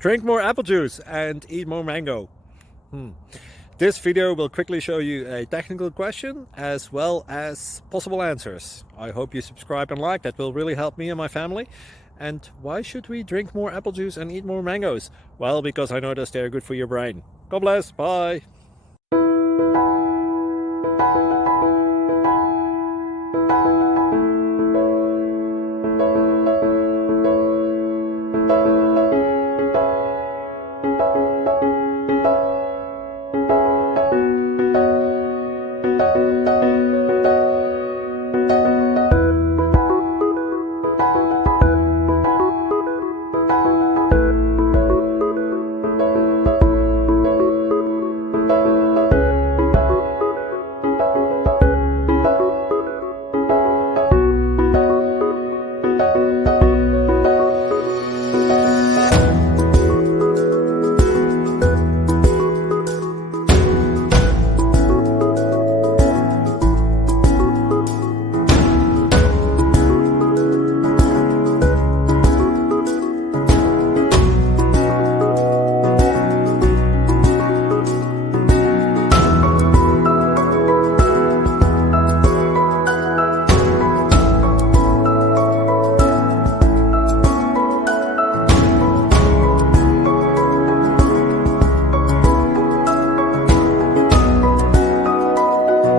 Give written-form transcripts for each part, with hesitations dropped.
Drink more apple juice and eat more mango. This video will quickly show you a technical question as well as possible answers. I hope you subscribe and like, that will really help me and my family. And why should we drink more apple juice and eat more mangoes? Well, because I noticed they're good for your brain. God bless, bye!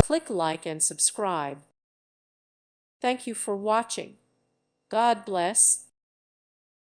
Click like and subscribe. Thank you for watching. God bless.